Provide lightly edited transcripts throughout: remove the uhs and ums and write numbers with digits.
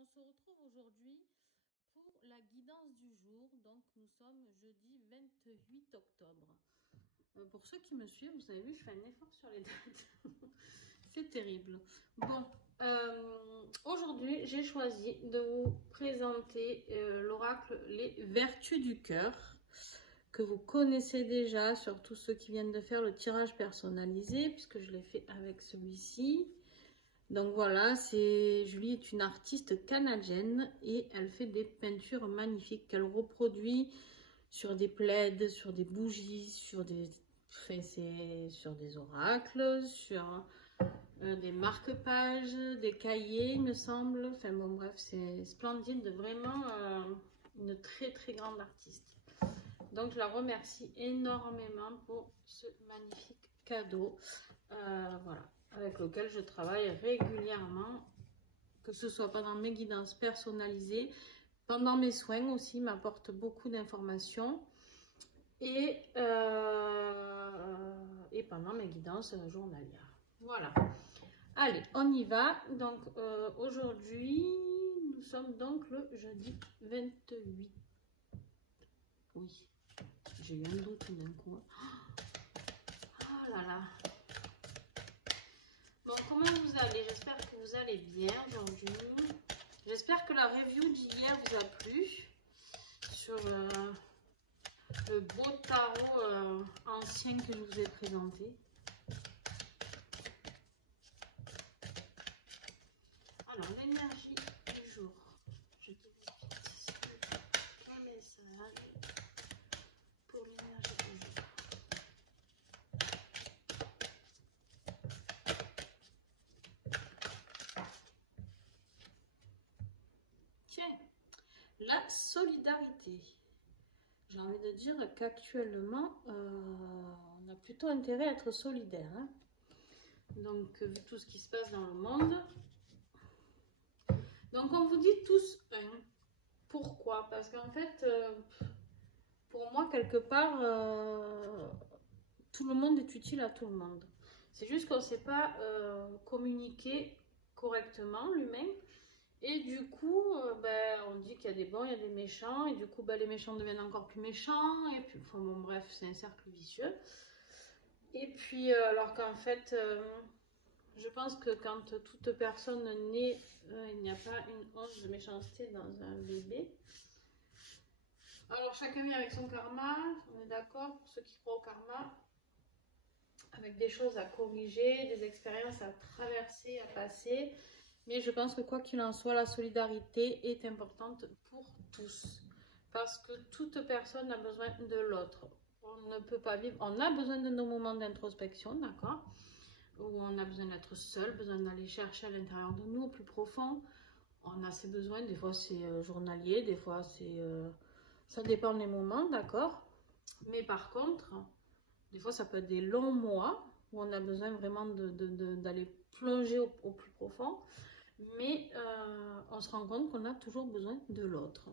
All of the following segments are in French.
On se retrouve aujourd'hui pour la guidance du jour. Donc nous sommes jeudi 28 octobre. Pour ceux qui me suivent, vous avez vu, je fais un effort sur les dates. C'est terrible. Bon, aujourd'hui, j'ai choisi de vous présenter l'oracle Les Vertus du cœur, que vous connaissez déjà, surtout ceux qui viennent de faire le tirage personnalisé, puisque je l'ai fait avec celui-ci. Donc voilà, Julie est une artiste canadienne et elle fait des peintures magnifiques qu'elle reproduit sur des plaids, sur des bougies, sur des oracles, sur des marque-pages, des cahiers, il me semble. Enfin bon, bref, c'est splendide, vraiment une très très grande artiste. Donc je la remercie énormément pour ce magnifique cadeau. Voilà, avec lequel je travaille régulièrement, que ce soit pendant mes guidances personnalisées, pendant mes soins aussi, m'apporte beaucoup d'informations et pendant mes guidances journalières. Voilà. Allez, on y va. Donc aujourd'hui, nous sommes donc le jeudi 28. Oui, j'ai eu un doute d'un coup. Oh là là. Bon, comment vous allez? J'espère que vous allez bien aujourd'hui. J'espère que la review d'hier vous a plu sur le beau tarot ancien que je vous ai présenté. Alors, l'énergie du jour. Je te dis un message pour l'énergie du jour. Tiens, la solidarité. J'ai envie de dire qu'actuellement, on a plutôt intérêt à être solidaire. Hein. Donc, vu tout ce qui se passe dans le monde. Donc, on vous dit tous un. Pourquoi? Parce qu'en fait, pour moi, quelque part, tout le monde est utile à tout le monde. C'est juste qu'on ne sait pas communiquer correctement, l'humain. Et du coup, on dit qu'il y a des bons, il y a des méchants. Et du coup, les méchants deviennent encore plus méchants. Et puis, enfin, bon, bref, c'est un cercle vicieux. Et puis, alors qu'en fait, je pense que quand toute personne naît, il n'y a pas une once de méchanceté dans un bébé. Alors, chacun vient avec son karma, on est d'accord, pour ceux qui croient au karma, avec des choses à corriger, des expériences à traverser, à passer. Mais je pense que quoi qu'il en soit, la solidarité est importante pour tous. Parce que toute personne a besoin de l'autre. On ne peut pas vivre, on a besoin de nos moments d'introspection, d'accord? Où on a besoin d'être seul, besoin d'aller chercher à l'intérieur de nous, au plus profond. On a ces besoins, des fois c'est journalier, des fois c'est... ça dépend des moments, d'accord? Mais par contre, des fois ça peut être des longs mois où on a besoin vraiment d'aller plonger au plus profond. Mais on se rend compte qu'on a toujours besoin de l'autre.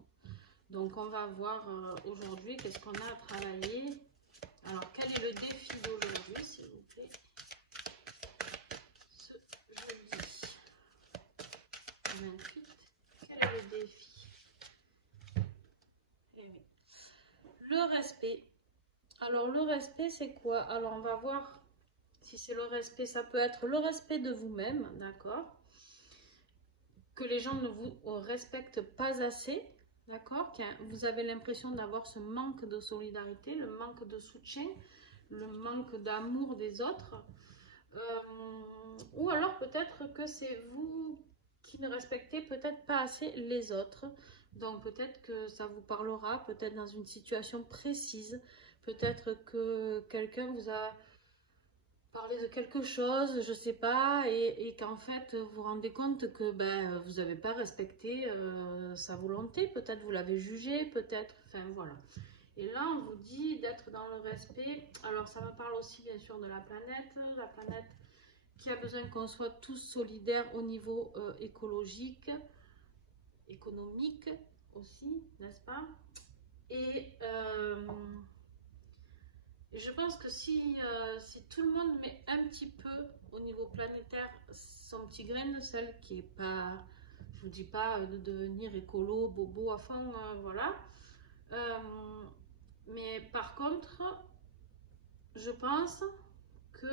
Donc on va voir aujourd'hui qu'est-ce qu'on a à travailler. Alors quel est le défi d'aujourd'hui, s'il vous plaît? Ce jeudi 28, quel est le défi? Eh oui. Le respect. Alors le respect c'est quoi? Alors on va voir si c'est le respect, ça peut être le respect de vous-même, d'accord? Que les gens ne vous respectent pas assez, d'accord? Vous avez l'impression d'avoir ce manque de solidarité, le manque de soutien, le manque d'amour des autres. Ou alors peut-être que c'est vous qui ne respectez peut-être pas assez les autres. Donc peut-être que ça vous parlera, peut-être dans une situation précise. Peut-être que quelqu'un vous a parler de quelque chose, je sais pas, et qu'en fait vous vous rendez compte que vous n'avez pas respecté sa volonté, peut-être vous l'avez jugé, peut-être, enfin voilà. Et là on vous dit d'être dans le respect. Alors ça me parle aussi bien sûr de la planète qui a besoin qu'on soit tous solidaires au niveau écologique, économique aussi, n'est-ce pas? Et je pense que si tout le monde met un petit peu au niveau planétaire son petit grain de sel, qui est pas, je vous dis pas de devenir écolo, bobo à fond, voilà. Mais par contre, je pense que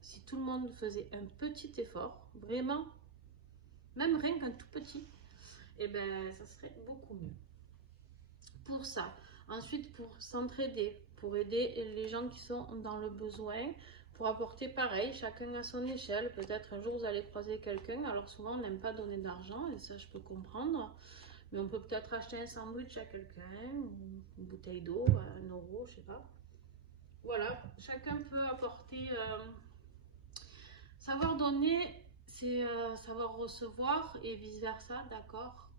si tout le monde faisait un petit effort, vraiment, même rien qu'un tout petit, et ben ça serait beaucoup mieux. Pour ça. Ensuite, pour s'entraider, pour aider les gens qui sont dans le besoin, pour apporter pareil, chacun à son échelle. Peut-être un jour vous allez croiser quelqu'un. Alors souvent on n'aime pas donner d'argent, et ça je peux comprendre. Mais on peut peut-être acheter un sandwich à quelqu'un, une bouteille d'eau, 1 euro, je sais pas. Voilà, chacun peut apporter. Savoir donner, c'est savoir recevoir et vice versa, d'accord.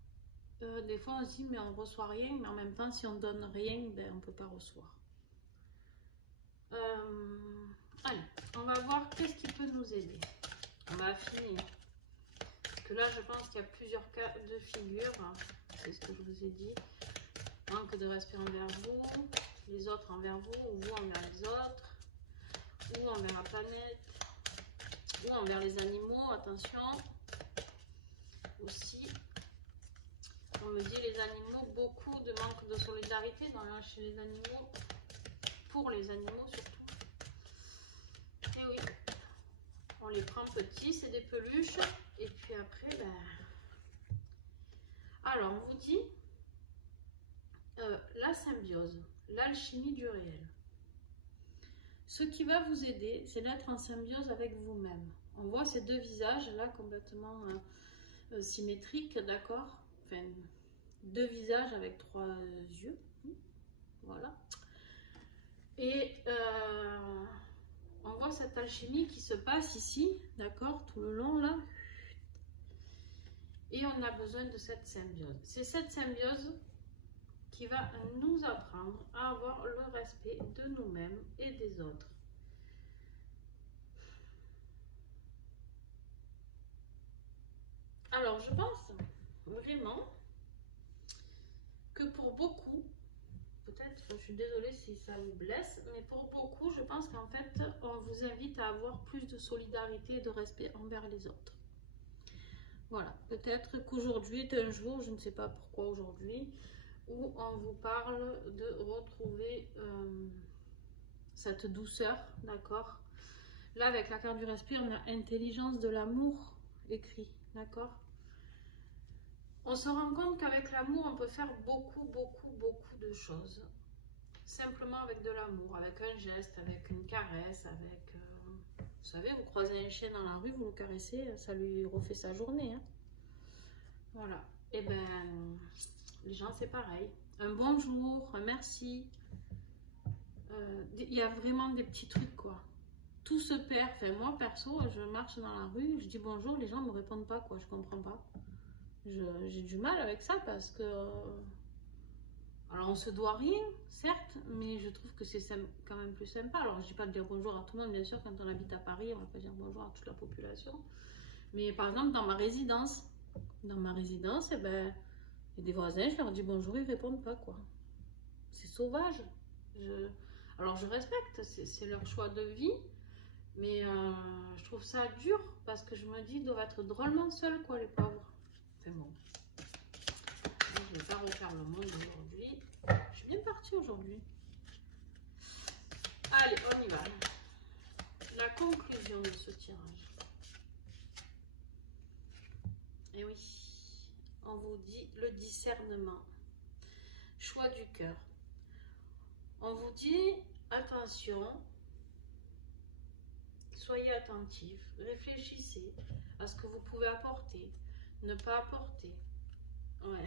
Des fois on se dit mais on reçoit rien, mais en même temps si on donne rien, ben on peut pas recevoir. Allez, on va voir qu'est-ce qui peut nous aider. On va finir. Parce que là je pense qu'il y a plusieurs cas de figure. C'est ce que je vous ai dit. Manque de respect envers vous, les autres envers vous, ou vous envers les autres, ou envers la planète, ou envers les animaux, attention. Aussi. On me dit les animaux, beaucoup de manque de solidarité chez les animaux, pour les animaux surtout. Et oui, on les prend petits, c'est des peluches, et puis après, ben... Alors, on vous dit la symbiose, l'alchimie du réel. Ce qui va vous aider, c'est d'être en symbiose avec vous-même. On voit ces deux visages là complètement symétriques, d'accord? Enfin, 2 visages avec 3 yeux, voilà. Et on voit cette alchimie qui se passe ici, d'accord, tout le long là. Et on a besoin de cette symbiose. C'est cette symbiose qui va nous apprendre à avoir le respect de nous-mêmes et des autres. Alors, je pense vraiment que pour beaucoup, peut-être, je suis désolée si ça vous blesse, mais pour beaucoup, je pense qu'en fait, on vous invite à avoir plus de solidarité et de respect envers les autres. Voilà, peut-être qu'aujourd'hui est un jour, je ne sais pas pourquoi aujourd'hui, où on vous parle de retrouver cette douceur, d'accord? Là, avec la carte du respect, on a intelligence de l'amour écrit, d'accord? On se rend compte qu'avec l'amour, on peut faire beaucoup de choses. Simplement avec de l'amour, avec un geste, avec une caresse, avec... vous savez, vous croisez un chien dans la rue, vous le caressez, ça lui refait sa journée. Hein. Voilà. Et ben, les gens, c'est pareil. Un bonjour, un merci. Il y a vraiment des petits trucs, quoi. Tout se perd. Enfin, moi, perso, je marche dans la rue, je dis bonjour, les gens ne me répondent pas, quoi. Je comprends pas. J'ai du mal avec ça parce que... alors, on se doit rien, certes, mais je trouve que c'est quand même plus sympa. Alors, je dis pas de dire bonjour à tout le monde, bien sûr, quand on habite à Paris, on va pas dire bonjour à toute la population. Mais par exemple, dans ma résidence, eh ben, il y a des voisins, je leur dis bonjour, ils répondent pas, quoi. C'est sauvage. Alors, je respecte, c'est leur choix de vie, mais je trouve ça dur parce que je me dis, ils doivent être drôlement seuls, quoi, les pauvres. C'est bon. Je ne vais pas refaire le monde aujourd'hui. Je suis bien partie aujourd'hui. Allez, on y va. La conclusion de ce tirage. Et oui, on vous dit le discernement. Choix du cœur. On vous dit, attention, soyez attentifs, réfléchissez à ce que vous pouvez apporter, ne pas apporter. Ouais.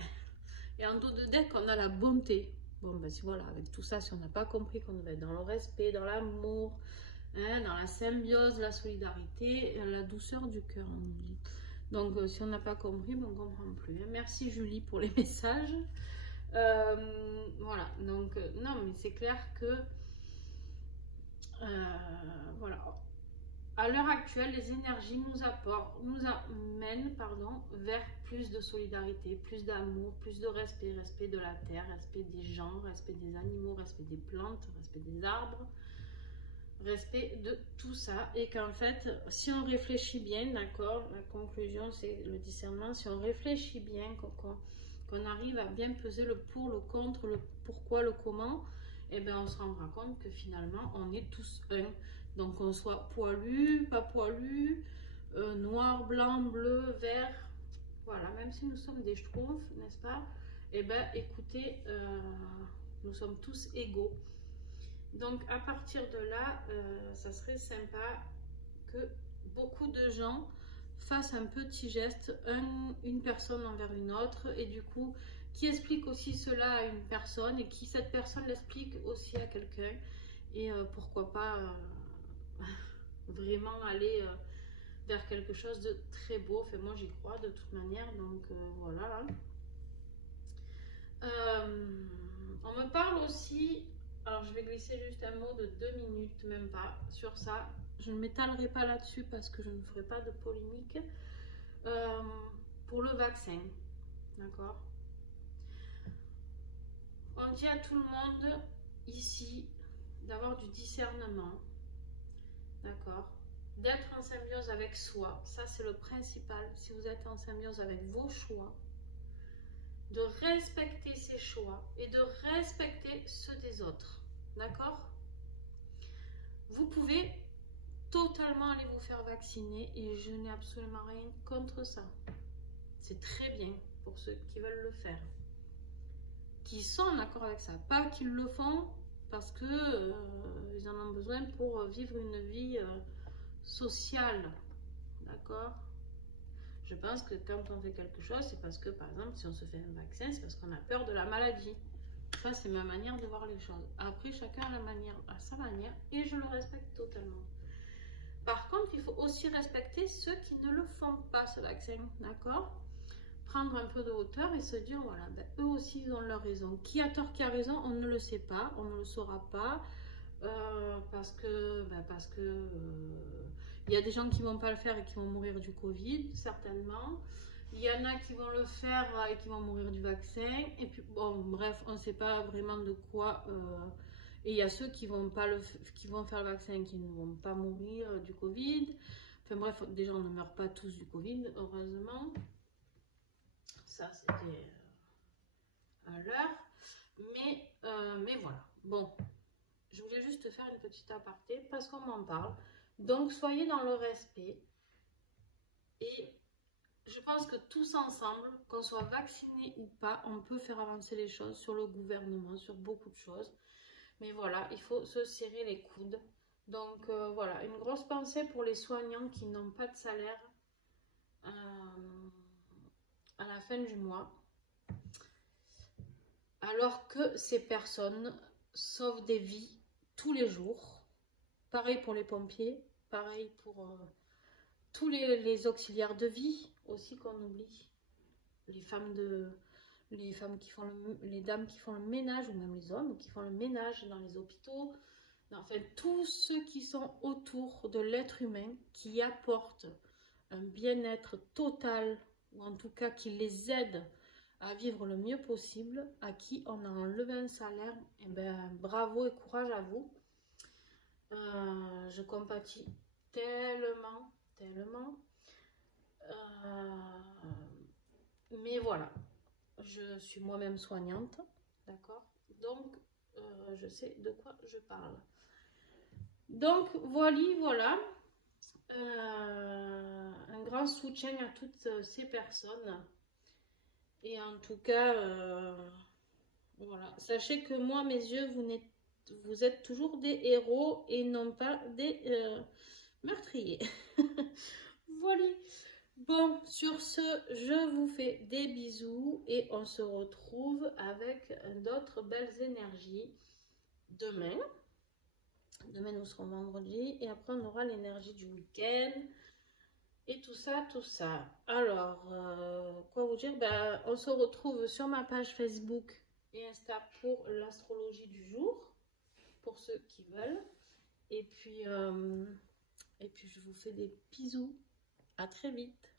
Et en dos de deck, on a la bonté. Bon, ben voilà, avec tout ça, si on n'a pas compris qu'on devait être dans le respect, dans l'amour, hein, dans la symbiose, la solidarité, la douceur du cœur, on nous dit. Donc, si on n'a pas compris, ben, on ne comprend plus. Merci Julie pour les messages. Voilà, donc, non, mais c'est clair que, voilà. À l'heure actuelle, les énergies nous amènent vers plus de solidarité, plus d'amour, plus de respect, respect de la terre, respect des gens, respect des animaux, respect des plantes, respect des arbres. respect de tout ça, et qu'en fait, si on réfléchit bien, d'accord, la conclusion c'est le discernement, si on réfléchit bien, qu'on arrive à bien peser le pour, le contre, le pourquoi, le comment, et bien on se rendra compte que finalement on est tous un. Donc qu'on soit poilu, pas poilu, noir, blanc, bleu, vert, voilà, même si nous sommes des schtroumpfs, n'est-ce pas? Et ben écoutez, nous sommes tous égaux. Donc à partir de là, ça serait sympa que beaucoup de gens fassent un petit geste, une personne envers une autre, et du coup qui explique aussi cela à une personne, et qui cette personne l'explique aussi à quelqu'un, et pourquoi pas vraiment aller vers quelque chose de très beau. Enfin, moi j'y crois de toute manière, donc voilà. On me parle aussi, alors je vais glisser juste un mot de 2 minutes, même pas, sur ça. Je ne m'étalerai pas là-dessus parce que je ne ferai pas de polémique. Pour le vaccin, d'accord? On dit à tout le monde ici d'avoir du discernement, d'accord? D'être en symbiose avec soi, ça c'est le principal. Si vous êtes en symbiose avec vos choix, de respecter ses choix et de respecter ceux des autres, d'accord? Vous pouvez totalement aller vous faire vacciner, et je n'ai absolument rien contre ça. C'est très bien pour ceux qui veulent le faire, qui sont en accord avec ça, pas qu'ils le font parce que ils en ont besoin pour vivre une vie sociale, d'accord? Je pense que quand on fait quelque chose, c'est parce que, par exemple, si on se fait un vaccin, c'est parce qu'on a peur de la maladie. Ça, c'est ma manière de voir les choses. Après, chacun a sa manière, et je le respecte totalement. Par contre, il faut aussi respecter ceux qui ne le font pas, ce vaccin, d'accord? Prendre un peu de hauteur et se dire, voilà, ben, eux aussi, ils ont leur raison. Qui a tort, qui a raison, on ne le sait pas, on ne le saura pas, parce que il y a des gens qui vont pas le faire et qui vont mourir du Covid, certainement. Il y en a qui vont le faire et qui vont mourir du vaccin. Et puis, bon, bref, on ne sait pas vraiment de quoi. Et il y a ceux qui vont faire le vaccin et qui ne vont pas mourir du Covid. Enfin bref, déjà, on ne meurt pas tous du Covid, heureusement. Ça, c'était à l'heure. Mais voilà. Bon, je voulais juste faire une petite aparté parce qu'on m'en parle. Donc, soyez dans le respect. Et je pense que tous ensemble, qu'on soit vacciné ou pas, on peut faire avancer les choses sur le gouvernement, sur beaucoup de choses. Mais voilà, il faut se serrer les coudes. Donc voilà, une grosse pensée pour les soignants qui n'ont pas de salaire à la fin du mois. Alors que ces personnes sauvent des vies tous les jours. Pareil pour les pompiers, pareil pour tous les auxiliaires de vie aussi qu'on oublie. Les dames qui font le ménage, ou même les hommes qui font le ménage dans les hôpitaux. Enfin, tous ceux qui sont autour de l'être humain, qui apportent un bien-être total, ou en tout cas qui les aident à vivre le mieux possible, à qui on a enlevé un salaire, et ben bravo et courage à vous. Je compatis tellement. Mais voilà, je suis moi-même soignante, d'accord? Donc, je sais de quoi je parle. Donc, voilà. Un grand soutien à toutes ces personnes. Et en tout cas, voilà. Sachez que moi, mes yeux, vous êtes toujours des héros et non pas des meurtriers. Voilà. Bon, sur ce, je vous fais des bisous et on se retrouve avec d'autres belles énergies demain. Demain, nous serons vendredi et après, on aura l'énergie du week-end et tout ça, tout ça. Alors, quoi vous dire? Ben, on se retrouve sur ma page Facebook et Insta pour l'astrologie du jour, pour ceux qui veulent. Et puis je vous fais des bisous. À très vite.